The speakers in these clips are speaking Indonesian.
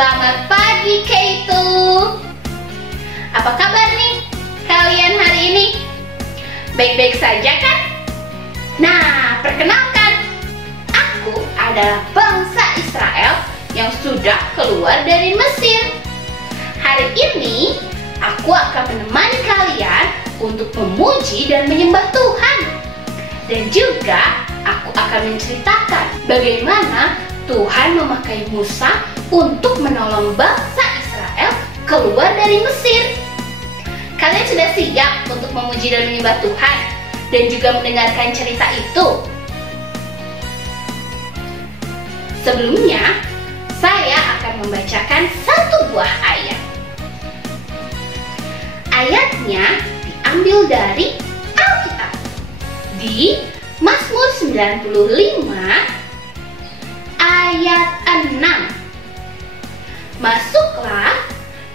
Selamat pagi Keitu. Apa kabar nih kalian hari ini? Baik-baik saja kan? Nah, perkenalkan, aku adalah bangsa Israel yang sudah keluar dari Mesir. Hari ini aku akan menemani kalian untuk memuji dan menyembah Tuhan. Dan juga aku akan menceritakan bagaimana Tuhan memakai Musa untuk menolong bangsa Israel keluar dari Mesir. Kalian sudah siap untuk memuji dan menyembah Tuhan dan juga mendengarkan cerita itu? Sebelumnya, saya akan membacakan satu buah ayat. Ayatnya diambil dari Alkitab di Mazmur 95 ayat 6. Masuklah,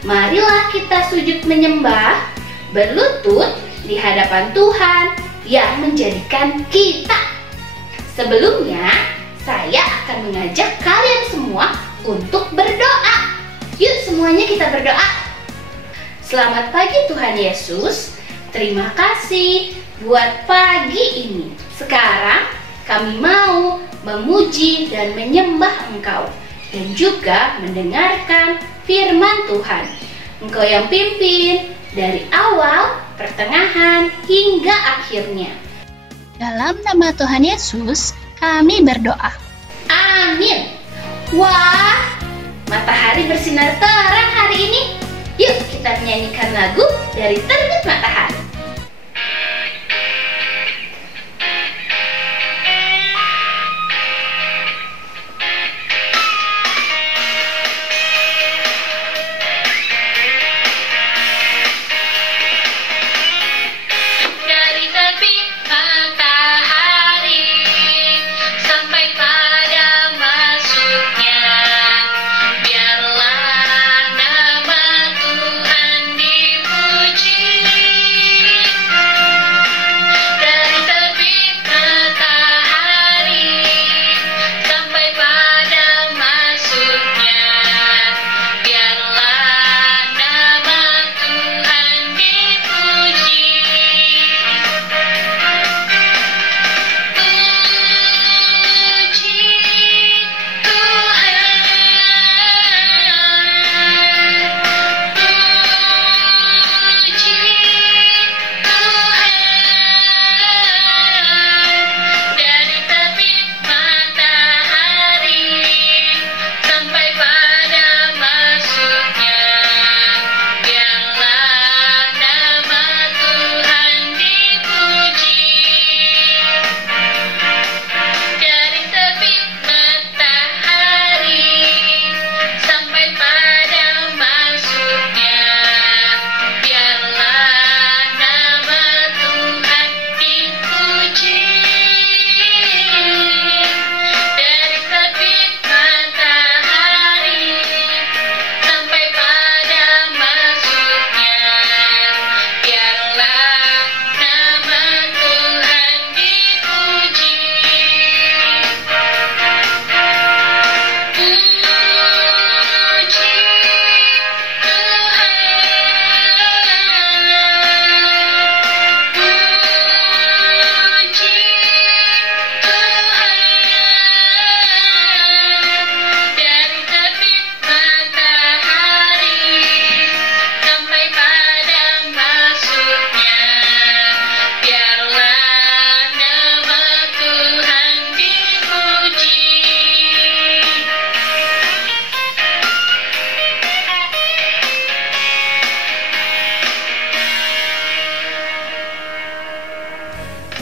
marilah kita sujud menyembah, berlutut di hadapan Tuhan yang menjadikan kita. Sebelumnya, saya akan mengajak kalian semua untuk berdoa. Yuk semuanya kita berdoa. Selamat pagi Tuhan Yesus. Terima kasih buat pagi ini. Sekarang kami mau memuji dan menyembah Engkau dan juga mendengarkan firman Tuhan. Engkau yang pimpin dari awal, pertengahan, hingga akhirnya. Dalam nama Tuhan Yesus, kami berdoa. Amin. Wah, matahari bersinar terang hari ini. Yuk kita menyanyikan lagu dari Terbit Matahari.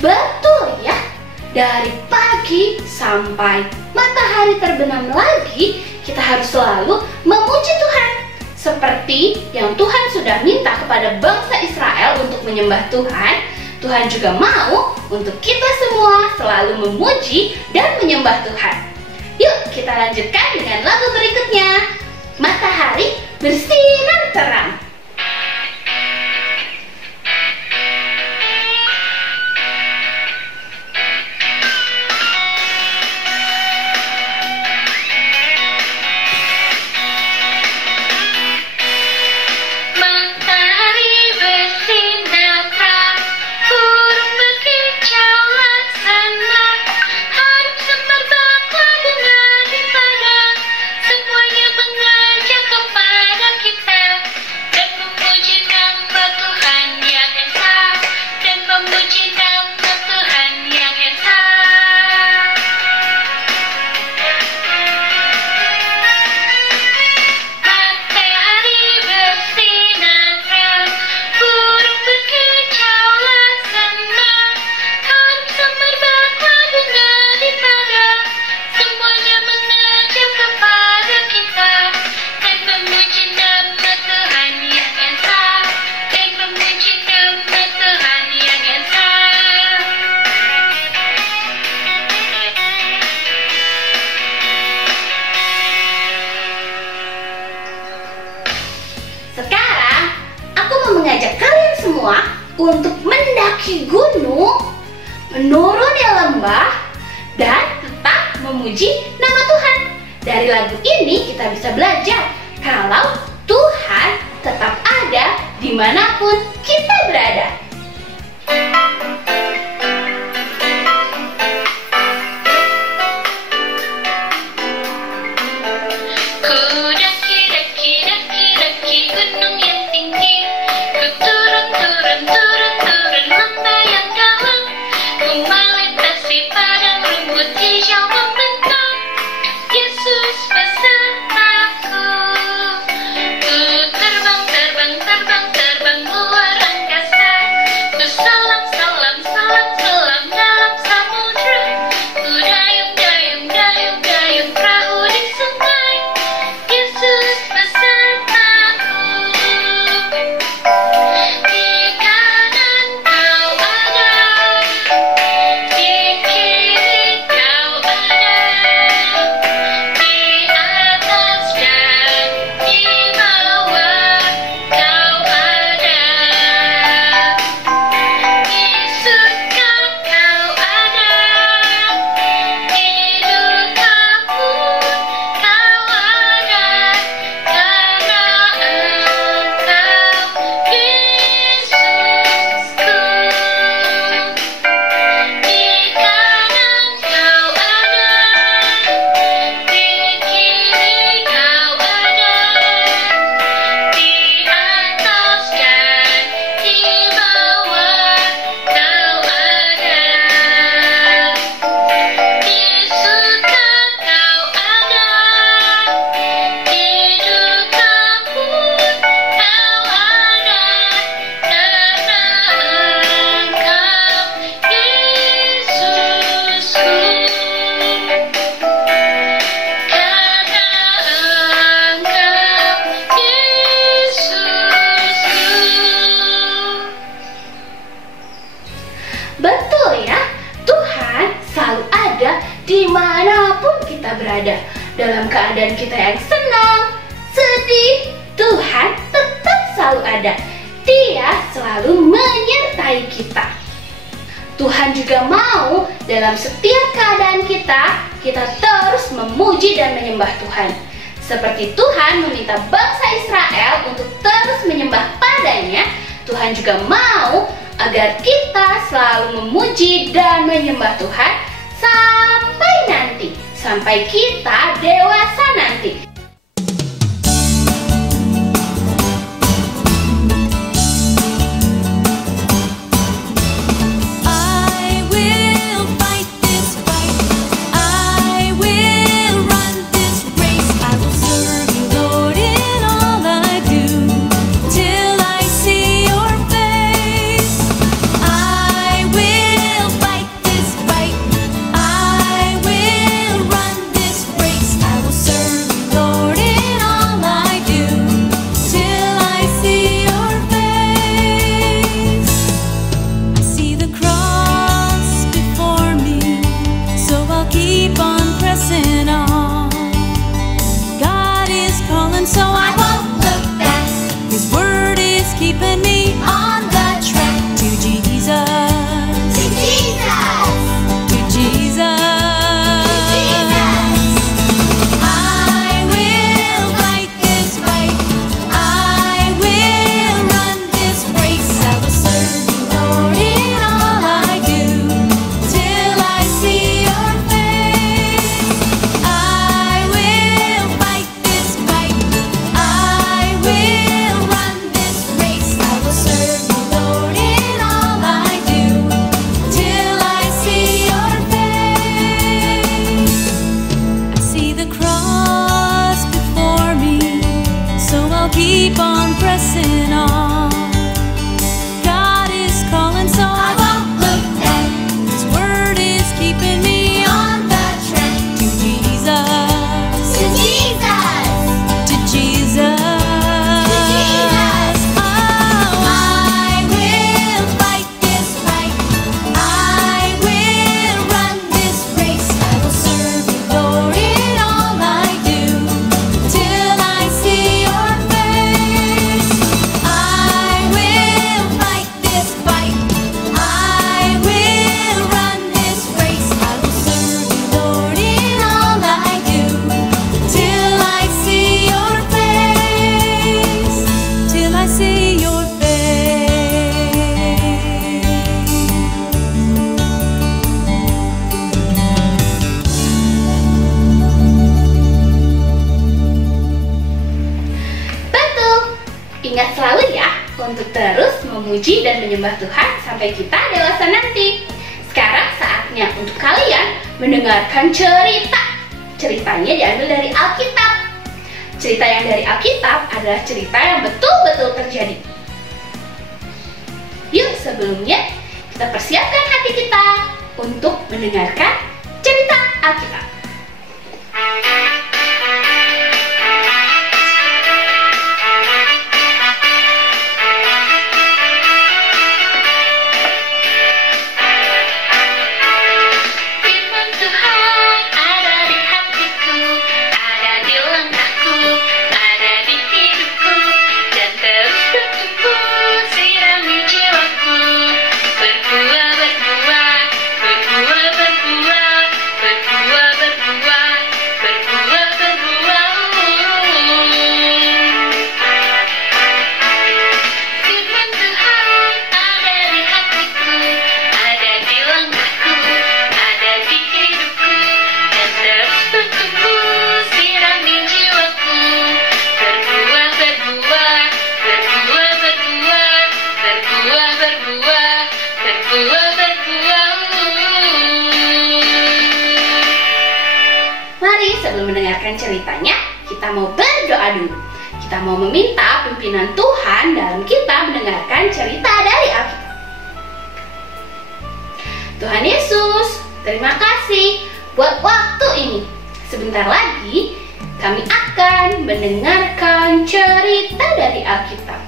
Betul ya, dari pagi sampai matahari terbenam lagi, kita harus selalu memuji Tuhan. Seperti yang Tuhan sudah minta kepada bangsa Israel untuk menyembah Tuhan, Tuhan juga mau untuk kita semua selalu memuji dan menyembah Tuhan. Yuk kita lanjutkan dengan lagu berikutnya, Matahari Bersinar Terang. untuk mendaki gunung, menuruni lembah, dan tetap memuji nama Tuhan. Dari lagu ini kita bisa belajar kalau Tuhan tetap ada dimanapun kita berada. Betul ya, Tuhan selalu ada dimanapun kita berada. Dalam keadaan kita yang senang, sedih, Tuhan tetap selalu ada. Dia selalu menyertai kita. Tuhan juga mau dalam setiap keadaan kita terus memuji dan menyembah Tuhan. Seperti Tuhan meminta bangsa Israel untuk terus menyembah padanya, Tuhan juga mau agar kita selalu memuji dan menyembah Tuhan sampai kita dewasa nanti. I will Ingat selalu ya, untuk terus memuji dan menyembah Tuhan sampai kita dewasa nanti. Sekarang saatnya untuk kalian mendengarkan cerita. Ceritanya diambil dari Alkitab. Cerita yang dari Alkitab adalah cerita yang betul-betul terjadi. Yuk, sebelumnya kita persiapkan hati kita untuk mendengarkan cerita Alkitab. Sebelum mendengarkan ceritanya, kita mau berdoa dulu. Kita mau meminta pimpinan Tuhan dalam kita mendengarkan cerita dari Alkitab. Tuhan Yesus, terima kasih buat waktu ini. Sebentar lagi kami akan mendengarkan cerita dari Alkitab.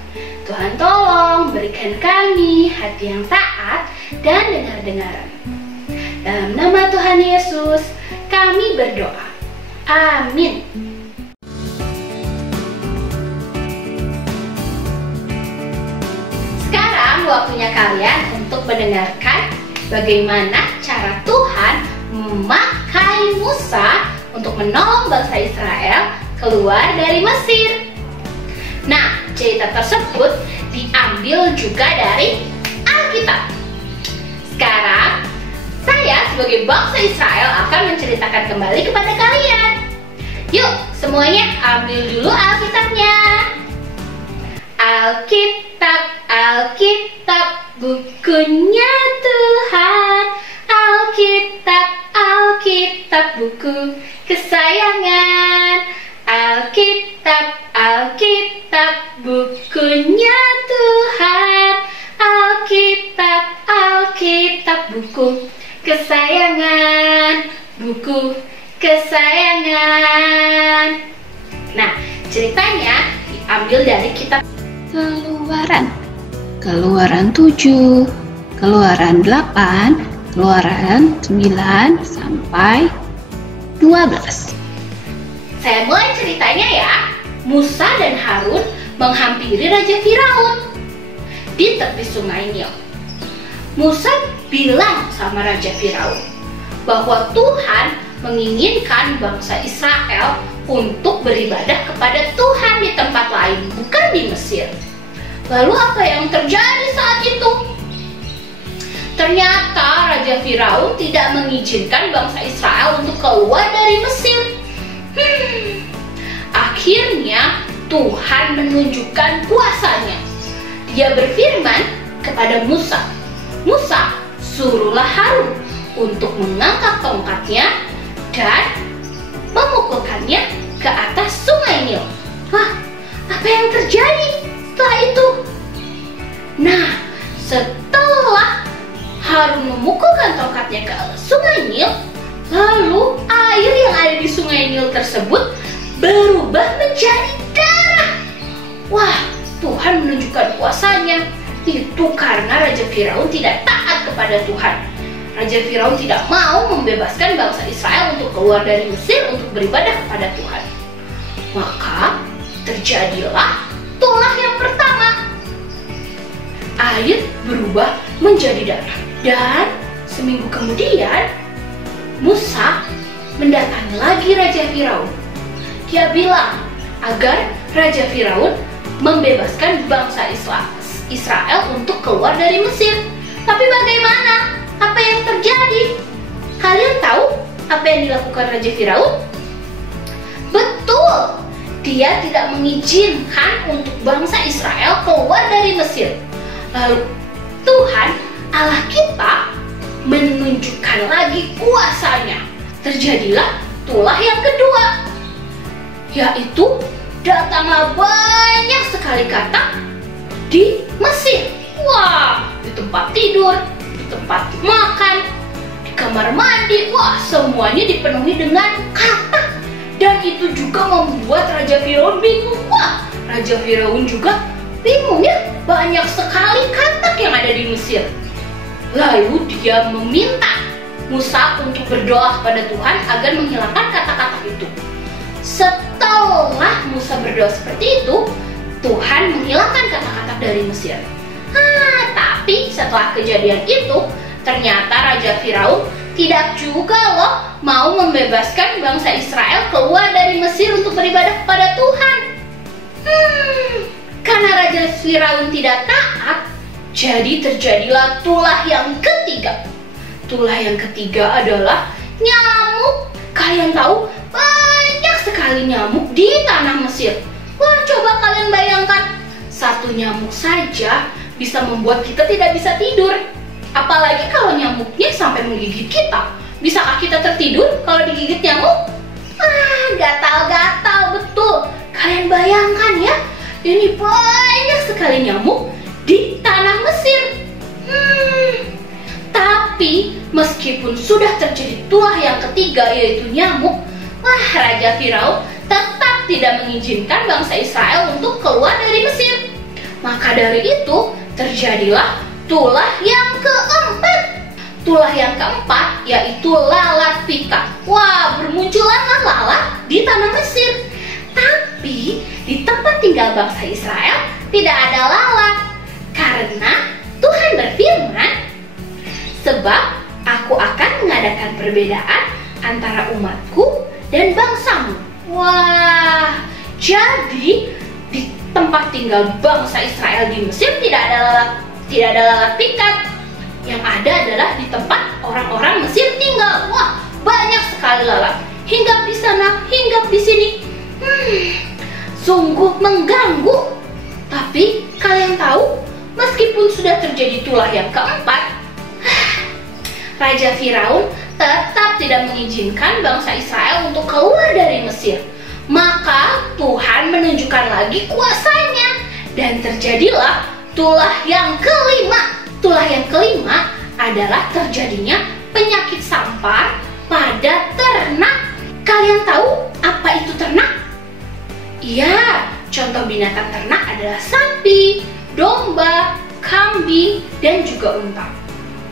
Tuhan tolong berikan kami hati yang taat dan dengar-dengaran. Dalam nama Tuhan Yesus, kami berdoa. Amin. Sekarang waktunya kalian untuk mendengarkan bagaimana cara Tuhan memakai Musa untuk menolong bangsa Israel keluar dari Mesir. Nah, cerita tersebut diambil juga dari Alkitab. Sekarang saya sebagai bangsa Israel akan menceritakan kembali kepada kalian. Yuk, semuanya ambil dulu Alkitabnya. Alkitab, Alkitab, bukunya Tuhan. Alkitab, Alkitab, buku kesayangan. Alkitab, Alkitab, bukunya Tuhan. Alkitab, Alkitab, buku kesayangan, buku kesayangan. Nah, ceritanya diambil dari kitab Keluaran. Keluaran 7, Keluaran 8, Keluaran 9 sampai 12. Saya mulai ceritanya ya. Musa dan Harun menghampiri Raja Firaun di tepi sungai Nil. Musa bilang sama Raja Firaun bahwa Tuhan menginginkan bangsa Israel untuk beribadah kepada Tuhan di tempat lain, bukan di Mesir. Lalu apa yang terjadi saat itu? Ternyata Raja Firaun tidak mengizinkan bangsa Israel untuk keluar dari Mesir. Akhirnya Tuhan menunjukkan kuasanya. Dia berfirman kepada Musa, "Musa, suruhlah Harun untuk mengangkat tongkatnya dan memukulkannya ke atas sungai Nil." Wah, apa yang terjadi setelah itu? Nah, setelah Harun memukulkan tongkatnya ke sungai Nil, lalu air yang ada di sungai Nil tersebut berubah menjadi darah. Wah, Tuhan menunjukkan kuasanya. Itu karena Raja Firaun tidak taat kepada Tuhan. Raja Firaun tidak mau membebaskan bangsa Israel untuk keluar dari Mesir untuk beribadah kepada Tuhan. Maka terjadilah tulah yang pertama. Air berubah menjadi darah. Dan seminggu kemudian Musa mendatangi lagi Raja Firaun. Dia bilang agar Raja Firaun membebaskan bangsa Israel untuk keluar dari Mesir. Tapi bagaimana? Apa yang terjadi? Kalian tahu apa yang dilakukan Raja Firaun? Betul, dia tidak mengizinkan untuk bangsa Israel keluar dari Mesir. Lalu Tuhan Allah kita menunjukkan lagi kuasanya. Terjadilah tulah yang kedua, yaitu datanglah banyak sekali katak di Mesir. Wah, di tempat tidur, di tempat makan, di kamar mandi, wah semuanya dipenuhi dengan katak. Dan itu juga membuat Raja Firaun bingung. Wah, Raja Firaun juga bingung ya, banyak sekali katak yang ada di Mesir. Lalu dia meminta Musa untuk berdoa kepada Tuhan agar menghilangkan katak-katak itu. Setelah Musa berdoa seperti itu, Tuhan menghilangkan katak-katak dari Mesir. Tapi setelah kejadian itu, ternyata Raja Firaun tidak juga loh mau membebaskan bangsa Israel keluar dari Mesir untuk beribadah kepada Tuhan. Karena Raja Firaun tidak taat, jadi terjadilah tulah yang ketiga. Tulah yang ketiga adalah nyamuk. Kalian tahu banyak sekali nyamuk di tanah Mesir. Wah, coba kalian bayangkan, satu nyamuk saja bisa membuat kita tidak bisa tidur. Apalagi kalau nyamuknya sampai menggigit kita. Bisakah kita tertidur kalau digigit nyamuk? Gatal-gatal betul. Kalian bayangkan ya, ini banyak sekali nyamuk di tanah Mesir. Tapi meskipun sudah terjadi tulah yang ketiga, yaitu nyamuk, Raja Firaun tetap tidak mengizinkan bangsa Israel untuk keluar dari Mesir. Maka dari itu terjadilah tulah yang keempat. Tulah yang keempat yaitu lalat pikat. Wah, bermunculanlah lalat di tanah Mesir. Tapi di tempat tinggal bangsa Israel tidak ada lalat. Karena Tuhan berfirman, sebab aku akan mengadakan perbedaan antara umatku dan bangsamu. Wah, jadi di tempat tinggal bangsa Israel di Mesir tidak ada lalat pikat. Yang ada adalah di tempat orang-orang Mesir tinggal. Wah, banyak sekali lalat. Hinggap di sana, hinggap di sini. Sungguh mengganggu. Tapi kalian tahu, meskipun sudah terjadi tulah yang keempat, Raja Firaun tetap tidak mengizinkan bangsa Israel untuk keluar dari Mesir. Maka Tuhan menunjukkan lagi kuasanya. Dan terjadilah tulah yang kelima. Tulah yang kelima adalah terjadinya penyakit sampar pada ternak. Kalian tahu apa itu ternak? Iya, contoh binatang ternak adalah sapi, domba, kambing, dan juga unta.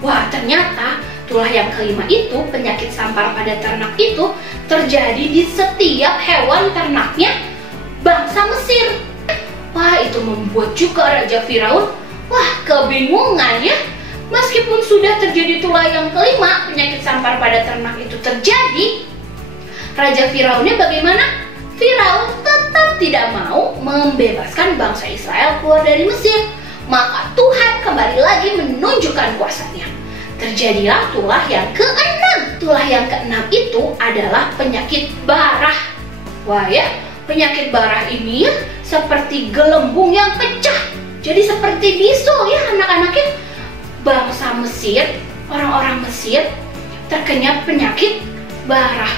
Wah, ternyata tulah yang kelima itu, penyakit sampar pada ternak itu terjadi di setiap hewan ternaknya bangsa Mesir. Wah, itu membuat juga Raja Firaun kebingungan ya. Meskipun sudah terjadi tulah yang kelima, penyakit sampar pada ternak itu terjadi, Raja Firaunnya bagaimana? Firaun tetap tidak mau membebaskan bangsa Israel keluar dari Mesir. Maka Tuhan kembali lagi menunjukkan kuasanya. Terjadilah tulah yang keenam. Tulah yang keenam itu adalah penyakit barah. Wah ya, penyakit barah ini ya seperti gelembung yang pecah. Jadi seperti bisul ya anak-anaknya. Bangsa Mesir, orang-orang Mesir terkena penyakit barah.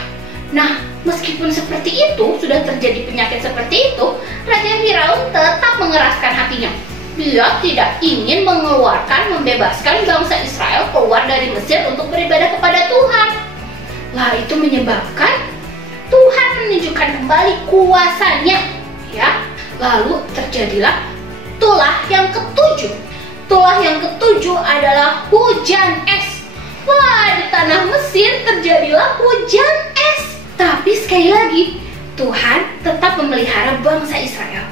Nah, meskipun seperti itu, sudah terjadi penyakit seperti itu, Raja Firaun tetap mengeraskan hatinya. Dia tidak ingin membebaskan bangsa Israel keluar dari Mesir untuk beribadah kepada Tuhan. Lah, itu menyebabkan Tuhan menunjukkan kembali kuasanya, ya. Lalu terjadilah tulah yang ketujuh. Tulah yang ketujuh adalah hujan es. Wah, di tanah Mesir terjadilah hujan es. Tapi sekali lagi, Tuhan tetap memelihara bangsa Israel.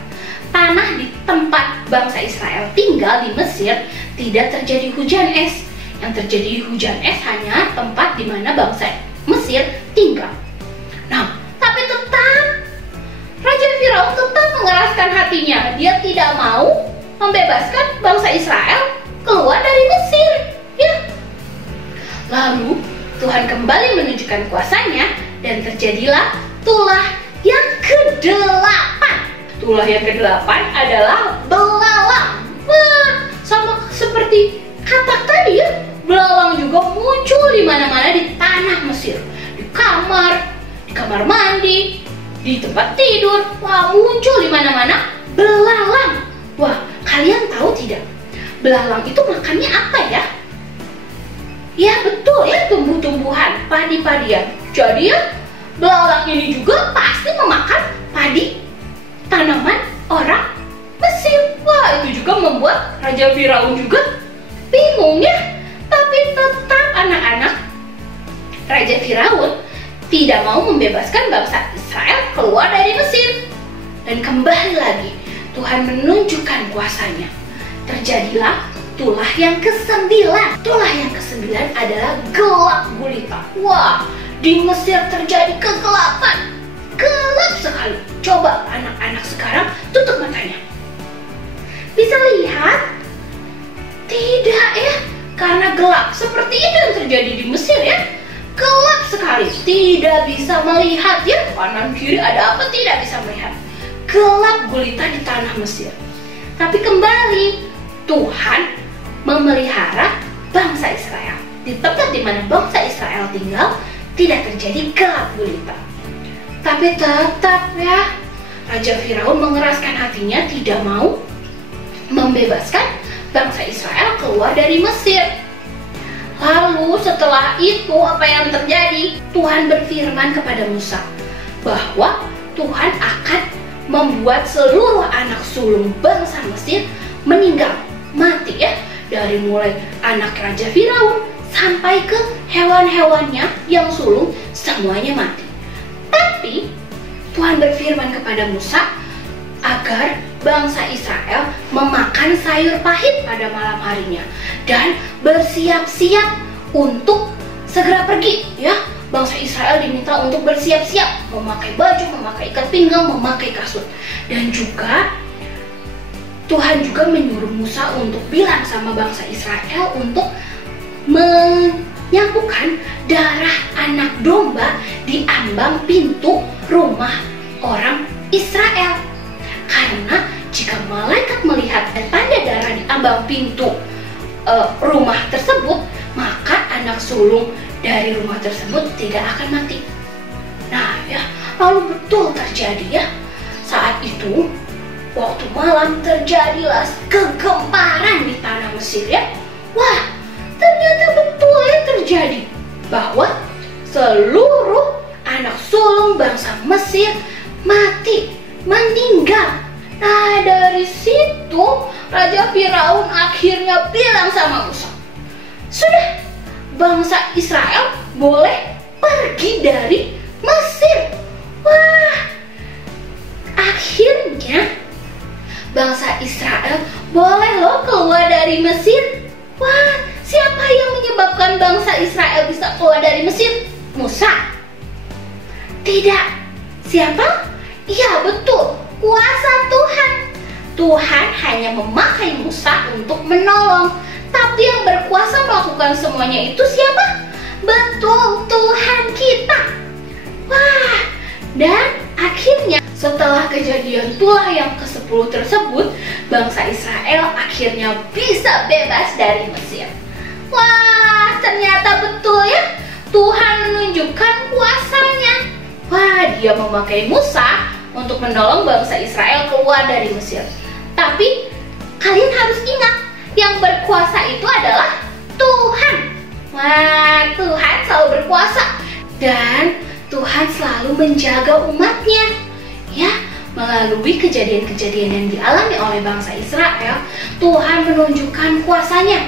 Tanah di tempat bangsa Israel tinggal di Mesir tidak terjadi hujan es. Yang terjadi hujan es hanya tempat di mana bangsa Mesir tinggal. Nah, tapi tetap Raja Firaun tetap mengeraskan hatinya. Dia tidak mau membebaskan bangsa Israel keluar dari Mesir, ya. Lalu Tuhan kembali menunjukkan kuasanya dan terjadilah tulah yang ke-8. Tulah yang ke-8 adalah belalang. Wah, sama seperti katak tadi ya. Belalang juga muncul di mana-mana di tanah Mesir. Di kamar mandi, di tempat tidur. Wah, muncul di mana-mana belalang. Wah, kalian tahu tidak? Belalang itu makannya apa ya? Ya betul ya, tumbuh-tumbuhan, padi-padian. Jadi ya, belalang ini juga pasti memakan padi, tanaman orang Mesir. Wah, itu juga membuat Raja Firaun juga bingung ya. Tapi tetap anak-anak Raja Firaun tidak mau membebaskan bangsa Israel keluar dari Mesir. Dan kembali lagi, Tuhan menunjukkan kuasanya. Terjadilah tulah yang ke-9. Tulah yang ke-9 adalah gelap gulita. Wah, di Mesir terjadi kegelapan. Gelap sekali. Coba anak-anak sekarang tutup matanya. Bisa lihat? Tidak ya, karena gelap. Seperti itu yang terjadi di Mesir ya. Gelap sekali, tidak bisa melihat ya. Kanan kiri ada apa, tidak bisa melihat. Gelap gulita di tanah Mesir. Tapi kembali, Tuhan memelihara bangsa Israel. Di tempat di mana bangsa Israel tinggal, tidak terjadi gelap gulita. Tapi tetap ya, Raja Firaun mengeraskan hatinya, tidak mau membebaskan bangsa Israel keluar dari Mesir. Lalu setelah itu apa yang terjadi? Tuhan berfirman kepada Musa bahwa Tuhan akan membuat seluruh anak sulung bangsa Mesir meninggal, mati ya. Dari mulai anak Raja Firaun sampai ke hewan-hewannya yang sulung, semuanya mati. Tapi Tuhan berfirman kepada Musa agar bangsa Israel memakan sayur pahit pada malam harinya dan bersiap-siap untuk segera pergi ya. Bangsa Israel diminta untuk bersiap-siap, memakai baju, memakai ikat pinggang, memakai kasut. Dan juga Tuhan juga menyuruh Musa untuk bilang sama bangsa Israel untuk menyapukan darah anak domba di ambang pintu rumah orang Israel. Karena jika malaikat melihat tanda darah di ambang pintu rumah tersebut, maka anak sulung dari rumah tersebut tidak akan mati. Nah ya, lalu betul terjadi ya. Saat itu, waktu malam terjadilah kegemparan di tanah Mesir ya. Wah, ternyata betul ya terjadi bahwa seluruh anak sulung bangsa Mesir mati, meninggal. Nah, dari situ Raja Firaun akhirnya bilang sama Musa, sudah, bangsa Israel boleh pergi dari Mesir. Wah, akhirnya bangsa Israel boleh loh keluar dari Mesir. Wah, siapa yang menyebabkan bangsa Israel bisa keluar dari Mesir? Musa? Tidak. Siapa? Iya, betul, kuasa Tuhan. Tuhan hanya memakai Musa untuk menolong. Tapi yang berkuasa melakukan semuanya itu siapa? Betul, Tuhan kita. Wah, dan akhirnya setelah kejadian tulah yang ke-10 tersebut, bangsa Israel akhirnya bisa bebas dari Mesir. Wah, ternyata betul ya, Tuhan menunjukkan kuasanya. Wah, dia memakai Musa untuk menolong bangsa Israel keluar dari Mesir. Tapi kalian harus ingat, yang berkuasa itu adalah Tuhan. Wah, Tuhan selalu berkuasa. Dan Tuhan selalu menjaga umatnya. Ya, melalui kejadian-kejadian yang dialami oleh bangsa Israel, Tuhan menunjukkan kuasanya.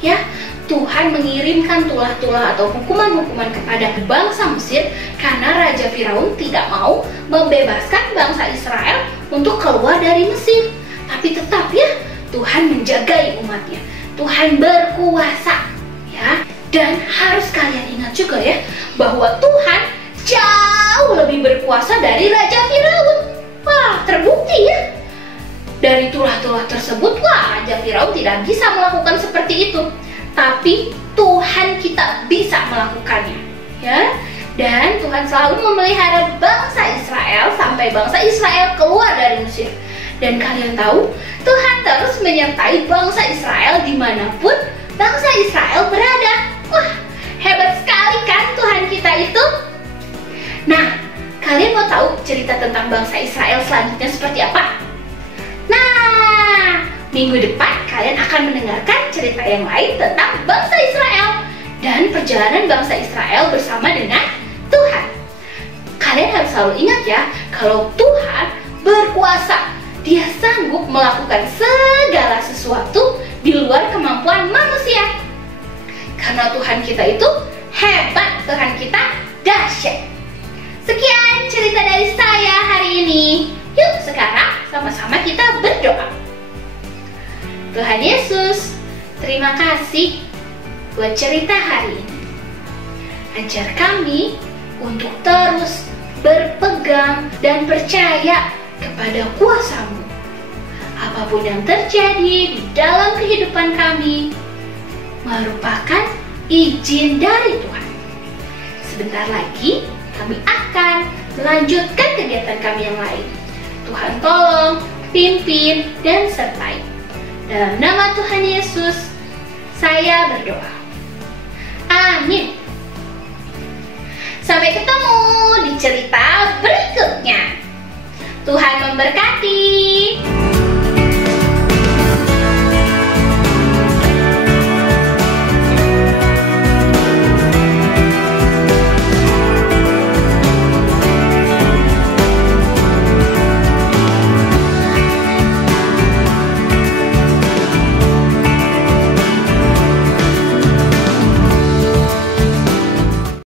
Ya, Tuhan mengirimkan tulah-tulah atau hukuman-hukuman kepada bangsa Mesir karena Raja Firaun tidak mau membebaskan bangsa Israel untuk keluar dari Mesir. Tapi tetap ya, Tuhan menjagai umatnya. Tuhan berkuasa ya. Dan harus kalian ingat juga ya, bahwa Tuhan jauh lebih berkuasa dari Raja Firaun. Wah, terbukti ya. Dari tulah-tulah tersebut, wah, Raja Firaun tidak bisa melakukan seperti itu. Tapi Tuhan kita bisa melakukannya ya. Dan Tuhan selalu memelihara bangsa Israel sampai bangsa Israel keluar dari Mesir. Dan kalian tahu, Tuhan terus menyertai bangsa Israel dimanapun bangsa Israel berada. Wah, hebat sekali kan Tuhan kita itu? Nah, kalian mau tahu cerita tentang bangsa Israel selanjutnya seperti apa? Nah, minggu depan kalian akan mendengarkan cerita yang lain tentang bangsa Israel dan perjalanan bangsa Israel bersama dengan Tuhan. Kalian harus selalu ingat ya, kalau Tuhan berkuasa, Dia sanggup melakukan segala sesuatu di luar kemampuan manusia. Karena Tuhan kita itu hebat, Tuhan kita dahsyat. Sekian cerita dari saya hari ini. Yuk sekarang sama-sama kita berdoa. Tuhan Yesus, terima kasih buat cerita hari ini. Ajar kami untuk terus berpegang dan percaya kepada kuasa-Mu. Apapun yang terjadi di dalam kehidupan kami merupakan izin dari Tuhan. Sebentar lagi kami akan melanjutkan kegiatan kami yang lain. Tuhan tolong, pimpin, dan sertai. Dalam nama Tuhan Yesus, saya berdoa. Amin. Sampai ketemu di cerita berikutnya. Tuhan memberkati.